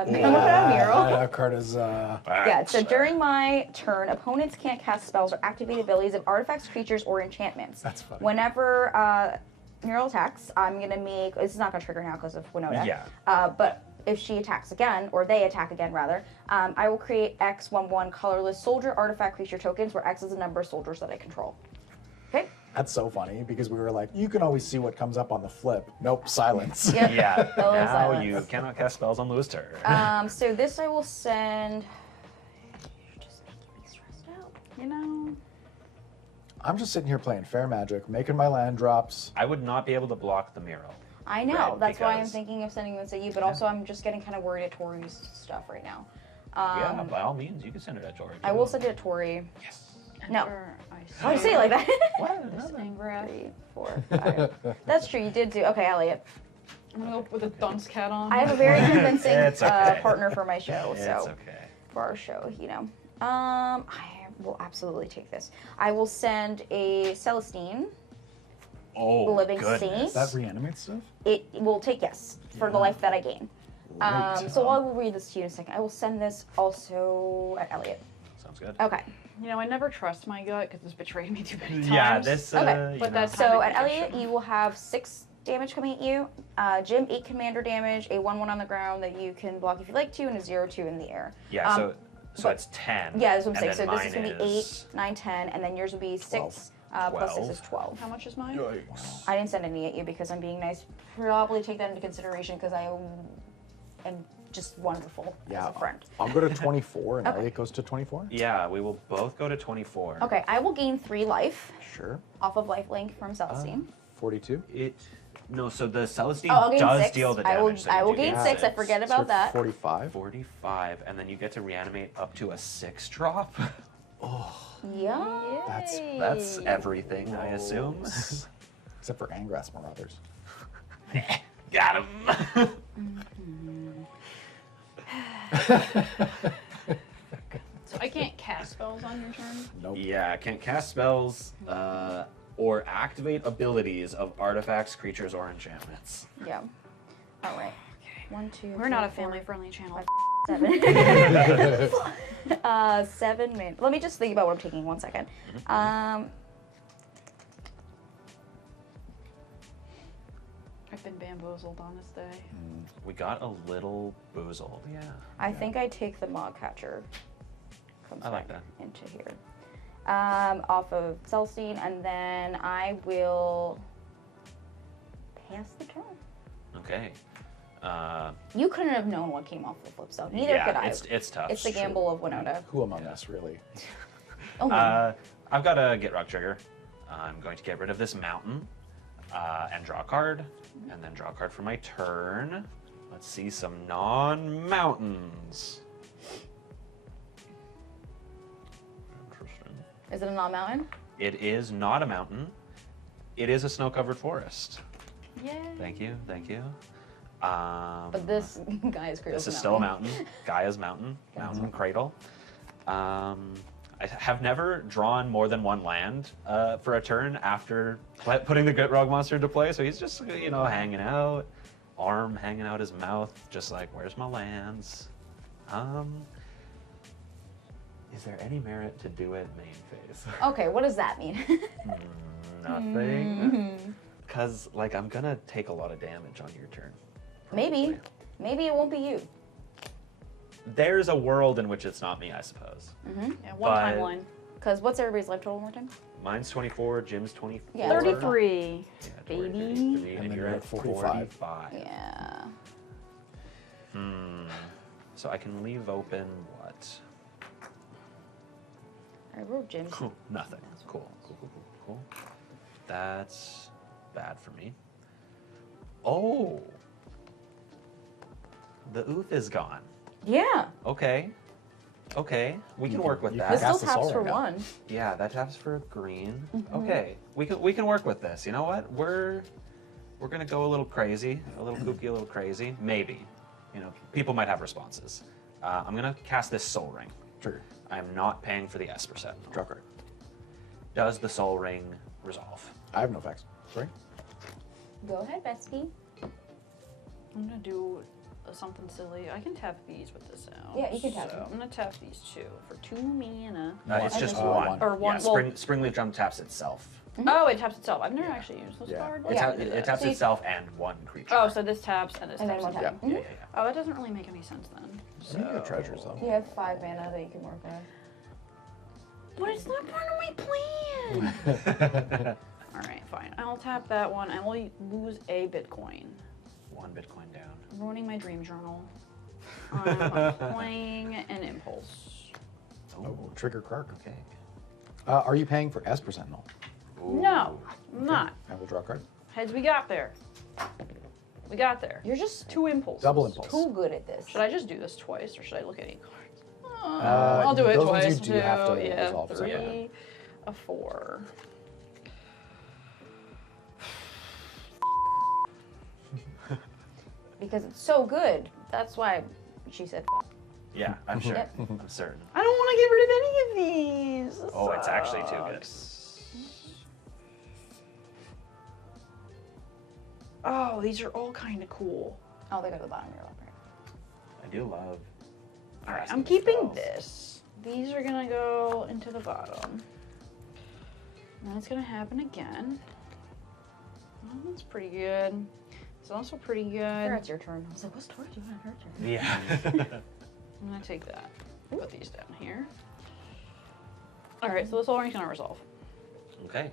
mural. That card is. Yeah, so during my turn, opponents can't cast spells or activate abilities of artifacts, creatures, or enchantments. That's funny. Whenever mural attacks, I'm gonna make. This is not gonna trigger now because of Winota. Yeah. But if she attacks again, or they attack again rather, I will create X 1/1 colorless soldier artifact creature tokens, where X is the number of soldiers that I control. Okay. That's so funny because we were like, you can always see what comes up on the flip. Nope, silence. Yep. Yeah. Total Now silence. you cannot cast spells on Lou's turn. So this I will send. Just making me stressed out. You know. I'm just sitting here playing fair magic, making my land drops. I would not be able to block the mural. I know. Right, That's why I'm because- thinking of sending this at you, but also I'm just getting kind of worried at Tori's stuff right now. Yeah, by all means, you can send it at Tori. I will send it to Tori. Yes. No. After Why would you say it like that? This Ingress. 3, 4, 5. That's true. You did do. Okay, Elliot. I'm gonna go with a dunce cat on. I have a very convincing It's okay. partner for my show. It's So okay. for our show, you know. I will absolutely take this. I will send a Celestine. Oh, Living goodness. Saint. That reanimates stuff? It will take yes for the life that I gain. Right. So I will read this to you in a second. I will send this also at Elliot. Sounds good. Okay. You know, I never trust my gut because it's betrayed me too many times. Yeah, this. Okay, you but know. that's- So Time at to Elliot, action. you will have 6 damage coming at you. Jim, 8 commander damage, a 1/1 on the ground that you can block if you like to, and a 0/2 in the air. Yeah, so but- it's 10. Yeah, that's what I'm and saying. then So this is mine going to be 8, 9, 10, and then yours will be 6. Plus 6 is 12. How much is mine? Yikes. I didn't send any at you because I'm being nice. Probably take that into consideration because I am just wonderful as a friend. I'll go to 24 and Okay. Elliot goes to 24. Yeah, we will both go to 24. Okay, I will gain 3 life Sure. off of lifelink from Celestine. 42. No, so the Celestine Oh, I'll gain does 6. deal the I will- damage. so I you will do gain get 6. I forget So about that. 45. 45, and then you get to reanimate up to a 6 drop. Yeah. That's everything, I assume. Except for Angrass Marauders. Got him. So I can't cast spells on your turn? Nope. Yeah, can't cast spells or activate abilities of artifacts, creatures, or enchantments. Yeah. All right. 1, 2. We're not a family-friendly channel. 7. 7 min. Let me just think about what I'm taking. 1 second. I've been bamboozled on this day. We got a little boozled. Yeah. I think I take the Mog Catcher. Comes I like back that. into here. Off of Celestine, and then I will pass the turn. Okay. You couldn't have known what came off the flip zone. Neither yeah, could I. it's tough. It's the gamble of Winota. Who among us, really? Oh my. I've got a Gitrog trigger. I'm going to get rid of this mountain and draw a card, and then draw a card for my turn. Let's see some non-mountains. Interesting. Is it a non-mountain? It is not a mountain. It is a snow-covered forest. Yay. Thank you, thank you. But this guy is cradle. This is still a mountain. Gaia's mountain. Mountain cradle. I have never drawn more than 1 land for a turn after putting the Gitrog monster into play. So he's just, you know, hanging out, arm hanging out his mouth, just like, where's my lands? Is there any merit to do it main phase? Okay, what does that mean? Nothing. Because, like, I'm gonna take a lot of damage on your turn. Maybe. probably. Maybe it won't be you. There's a world in which it's not me, I suppose. Yeah, one But- timeline. Because what's everybody's life total one more time? Mine's 24, Jim's 24. Yeah, that's what I thought. 33. Yeah, Baby. 33, And and then you're you're at at 45. 45. Yeah. So I can leave open what? I wrote Jim. Cool. Nothing. Cool. Cool. That's bad for me. Oh. The ooth is gone. Yeah. Okay. We can work with you that. This still Cast the soul taps for right now. 1. Yeah, that taps for green. Okay. We can work with this. You know what? We're gonna go a little crazy, a little kooky, a little crazy. Maybe. You know, people might have responses. I'm gonna cast this soul ring. Trigger. I'm not paying for the Esper set. Draw card. does the soul ring resolve? I have no effects. Sorry. Go ahead, Bestie. I'm gonna do something silly. I can tap these with this out. Yeah, you can tap so them. I'm gonna tap these two for 2 mana. It's I just think one. Or one. Yeah, Well, Springleaf Drum taps itself. oh, it taps itself. I've never actually used this Yeah. card. It, Yeah. it taps So you- itself and one creature. Oh, so this taps and this And then taps. one and- tap. Yeah, yeah, yeah. Oh, that doesn't really make any sense then. So you get treasures though. You have 5 mana that you can work with. But it's not part of my plan. All right, fine. I'll tap that one. I will lose a Bitcoin. 1 Bitcoin down. Ruining my dream journal. I'm playing an impulse. Oh, trigger Krark. Okay. Are you paying for Esper Sentinel? No, I'm not. I will draw a card. Heads, we got there. We got there. You're just 2 impulses. Double impulse. too good at this. Should I just do this twice, or should I look at 8 cards? Uh, I'll do it those ones twice. you do have to yeah, resolve 3, separately. a 4. Because it's so good. That's why she said f. Yeah, I'm sure. Yep. I'm certain. I don't want to get rid of any of these. This Oh, it's actually too good. sucks. Oh, these are all kind of cool. Oh, they go to the bottom of your left. I do love. All right, casting I'm keeping spells. this. These are gonna go into the bottom. And then it's gonna happen again. Oh, that's pretty good. It's also pretty good. It's your turn. I was like, what's Tori doing on her turn? Yeah. I'm gonna take that. Put these down here. All right, so this all ring's gonna resolve. Okay.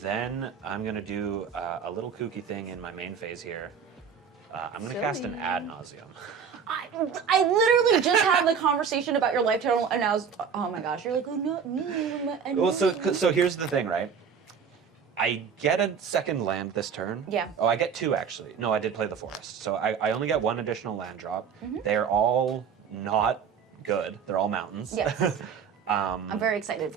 Then I'm gonna do a little kooky thing in my main phase here. I'm gonna cast an Silly. ad nauseum. I literally just had the conversation about your life total, and I was, oh my gosh, you're like, oh, not me. Well, so here's the thing, right? I get a second land this turn. Yeah. Oh, I get 2 actually. No, I did play the forest, so I only get 1 additional land drop. Mm-hmm. They're all not good. They're all mountains. Yes. I'm very excited.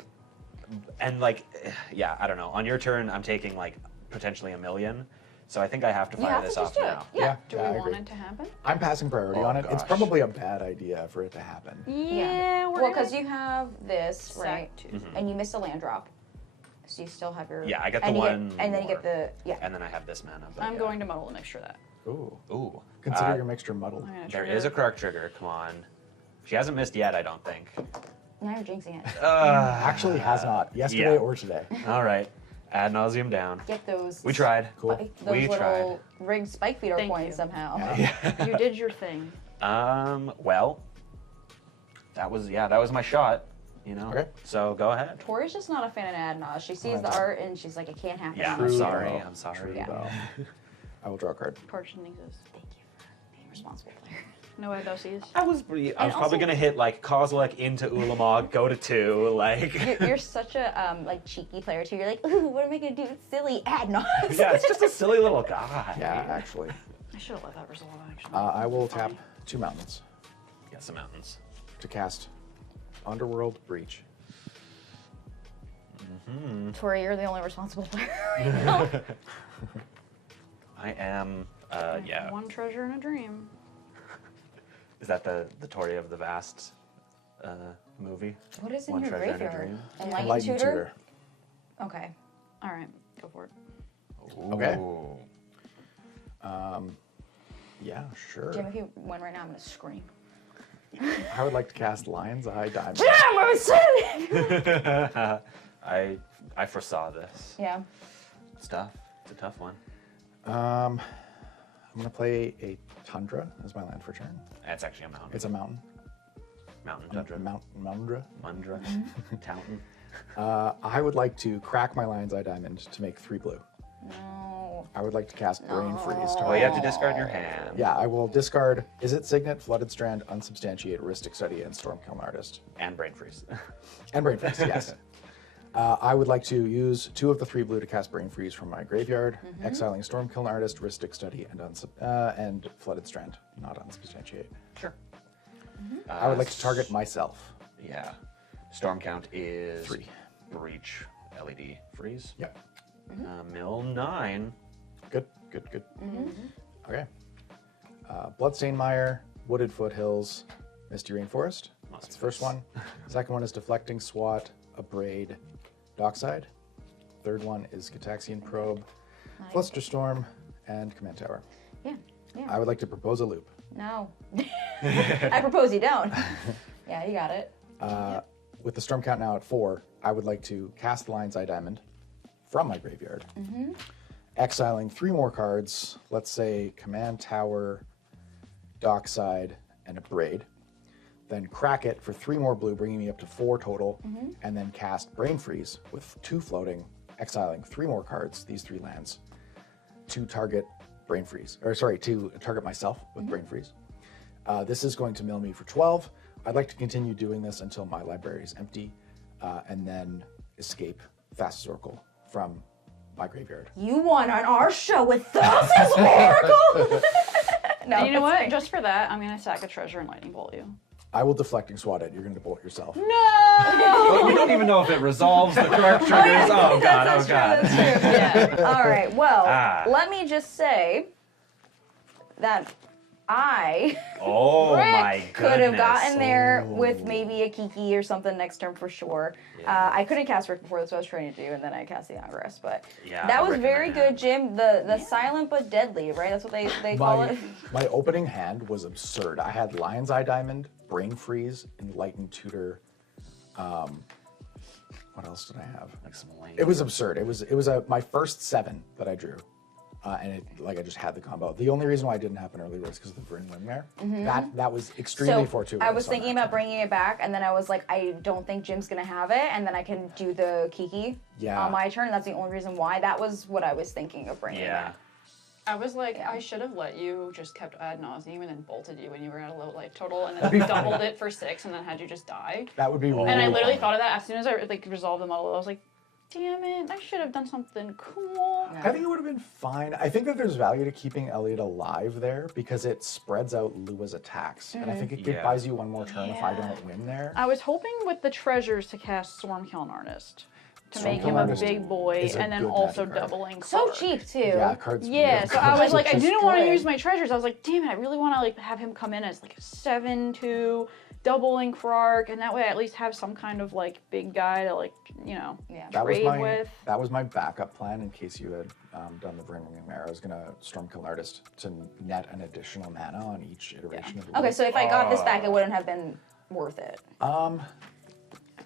And like, yeah, I don't know. On your turn, I'm taking like potentially 1 million. So I think I have to You fire have to this just off do it. now. Yeah. Do I we agree. want it to happen? I'm passing priority Oh, on it. It's gosh. probably a bad idea for it to happen. Yeah, Well, because you have this, Sack right? 2. And you missed a land drop. So you still have your. Yeah, I get the and you one and then you more. get the. Yeah. And then I have this mana. But I'm yeah. going to muddle the mixture of that. Ooh. Ooh. Consider your mixture muddled. I'm gonna There trigger- is a Krark trigger. Come on. She hasn't missed yet, I don't think. Now you're jinxing it. Actually, has not. Yesterday yeah. or today. All right. Ad nauseum down. Get those. We tried. Cool. Those We little tried. rigged spike feeder Thank coins you. somehow. You did your thing. Well, that was my shot, you know. Okay. So go ahead. Tori's just not a fan of Adnos. She sees Right. the art and she's like, it can't happen. Yeah, True I'm sorry. though. I'm sorry. True Yeah. though. I will draw a card. Card shouldn't exist. Thank you for being a responsible player. No adosies. I was And probably also- gonna hit like Kozilek into Ulamog, go to 2, like. You're such a like cheeky player too. You're like, ooh, what am I gonna do? It's silly Adnos. Yeah, it's just a silly little guy. Yeah, actually. I should have let that resolve, actually. I will Fine. tap 2 mountains Yeah, some mountains. to cast Underworld Breach. Tori, you're the only responsible player. I am. Yeah. One treasure and a dream. Is that the Tory of the Vast movie? What is in One your treasure and a graveyard? dream. Enlightened Enlightened tutor? Okay. All right, go for it. Okay. Ooh. Yeah, sure. Jim, if you win right now, I'm gonna scream. I would like to cast Lion's Eye Diamond. Damn, I was saying. I foresaw this. Yeah. It's tough. It's a tough one. I'm gonna play a Tundra as my land for turn. It's actually a mountain. It's a mountain. Mountain tundra. Moundra. Mundra. Townton. I would like to crack my Lion's Eye Diamond to make 3 blue. No. I would like to cast Brain Freeze. Well, you have to discard your hand. Yeah, I will discard Is It Signet, Flooded Strand, Unsubstantiate, Heuristic Study, and Stormkiln Artist. And brain freeze. And Brain Freeze, yes. I would like to use 2 of the 3 blue to cast Brain Freeze from my graveyard, exiling Stormkiln Artist, Heuristic Study, and Flooded Strand, not Unsubstantiate. Sure. I would like to target myself. Yeah. Storm count is 3. Breach, LED, freeze. Yep. Mill 9. Good. Okay. Bloodstained Mire, Wooded Foothills, Misty Rainforest. That's the first one. Second one is Deflecting Swat, Abrade, Dockside. Third one is Gitaxian Probe, Nice. Flusterstorm, and Command Tower. Yeah. Yeah. I would like to propose a loop. No. I propose you don't. Yeah, you got it. With the storm count now at 4, I would like to cast the Lion's Eye Diamond from my graveyard, exiling 3 more cards, let's say Command Tower, Dockside, and a Braid. Then crack it for 3 more blue, bringing me up to 4 total, and then cast Brain Freeze with 2 floating, exiling 3 more cards, these 3 lands, to target Brain Freeze, to target myself with Brain Freeze. This is going to mill me for 12. I'd like to continue doing this until my library is empty, and then escape Fastest Oracle from my graveyard. You won on our show with Fastest Oracle. No, And you know it's what? fine. Just for that, I'm gonna sack a treasure and lightning bolt you. I will deflecting swat it. You're going to bolt yourself. But we don't even know if it resolves the correct triggers. Oh god, oh god. That's true. Yeah. All right. Well, Ah. let me just say that I Oh my goodness. could have gotten there with maybe a Kiki or something next turn for sure. I couldn't cast Rick before, that's what I was trying to do, and then I cast the Ingress. But Yeah, that was Rick very and good, Jim. The silent but deadly, right? That's what they call it. My opening hand was absurd. I had Lion's Eye Diamond, Brain Freeze, Enlightened Tutor. What else did I have? Like some lame. It was absurd. It was my first 7 that I drew, and I just had the combo. The only reason why it didn't happen earlier was because of the Vryn Wingmare. That was extremely fortuitous. I was on thinking that about turn. bringing it back, and then I was like, I don't think Jim's gonna have it, and then I can do the Kiki on my turn. That's the only reason why. That was what I was thinking of bringing Yeah. back. I was like, I should have let you just kept ad nauseum and then bolted you when you were at a low life total, and then doubled it for 6, and then had you just die. That would be really And I literally funny. thought of that as soon as I resolved the model. I was like, damn it, I should have done something cool. I think it would have been fine. I think that there's value to keeping Elliot alive there because it spreads out Lua's attacks. And I think it Yeah. buys you one more turn if I don't win there. I was hoping with the treasures to cast Stormkiln Artist to Stormkiln make him a Artist big boy, is a and then good also magic card. doubling So Krark. cheap too. Yeah, cards. Yeah, really so I was good. like, I didn't want to good. use my treasures. I was like, damn it, I really want to have him come in as like a 7/2, doubling Krark, and that way I at least have some kind of big guy to That was trade with. That was my backup plan in case you had done the Vryn Wingmare. I was gonna Stormkill Artist to net an additional mana on each iteration of the Okay, loop. so if I got this back, it wouldn't have been worth it.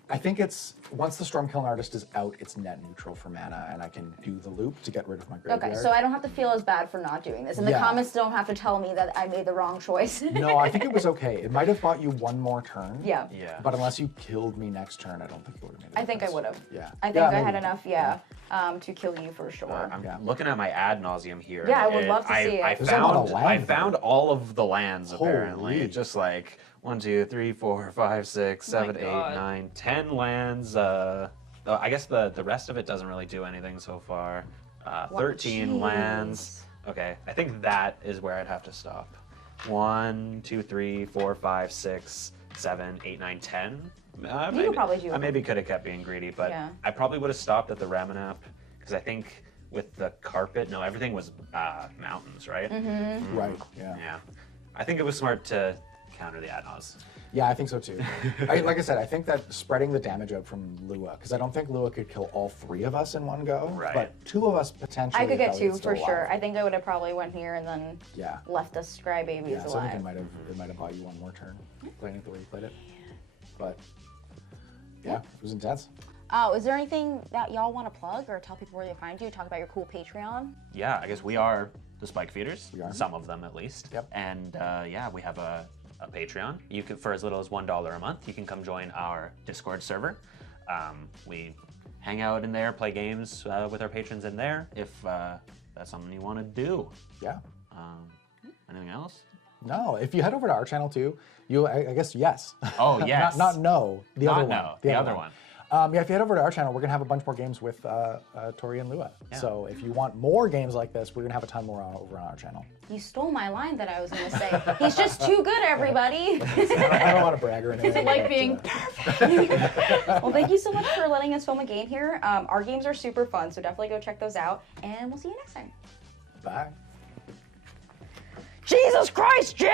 I think it's once the Stormkill Artist is out, it's net neutral for mana, and I can do the loop to get rid of my graveyard. Okay, so I don't have to feel as bad for not doing this, and the Yeah. comments don't have to tell me that I made the wrong choice. No, I think it was okay. It might have bought you one more turn. Yeah. Yeah. But unless you killed me next turn, I don't think it would have made a I think I difference. would have. Yeah. I think Yeah, I had maybe. enough, to kill you for sure. I'm Yeah. looking at my ad nauseum here. Yeah, I would and love to see it. I There's a lot of found land I found all of the lands apparently. Holy. It's just like 1, 2, 3, 4, 5, 6, 7, 8, God. 9, 10 lands. I guess the rest of it doesn't really do anything so far. 13 lands. Okay, I think that is where I'd have to stop. 1, 2, 3, 4, 5, 6, 7, 8, 9, 10. could probably do I it. maybe could have kept being greedy, but Yeah. I probably would have stopped at the Ramanap because I think with the carpet, no, everything was mountains, right? Right. Yeah. Yeah. I think it was smart to counter the ad nos. Yeah, I think so too. Like I said, I think that spreading the damage out from Lua, because I don't think Lua could kill all 3 of us in one go. Right. But 2 of us potentially. I could get if 2 Elliot's still for sure. alive. I think I would have probably went here and then Yeah. left us Scrybabies Yeah, so I think alive. it might have bought you one more turn, playing it the way you played it. But yeah, it was intense. Is there anything that y'all want to plug or tell people where they find you? Talk about your cool Patreon. Yeah, I guess we are the Spike Feeders. We are. Some of them, at least. Yep. And yeah, we have a Patreon. You can, for as little as $1 a month, you can come join our Discord server. We hang out in there, play games with our patrons in there. If that's something you want to do. Yeah. Anything else? No, if you head over to our channel too, I guess yes. Oh, yes. not no. The Not other one. no, the other one. Yeah, if you head over to our channel, we're gonna have a bunch more games with Tori and Lua. Yeah. So if you want more games like this, we're gonna have a ton more over on our channel. You stole my line that I was going to say. He's just too good, everybody. I don't want to brag or anything. It's like but, being Well, thank you so much for letting us film a game here. Our games are super fun, so definitely go check those out, and we'll see you next time. Bye. Jesus Christ, Jim!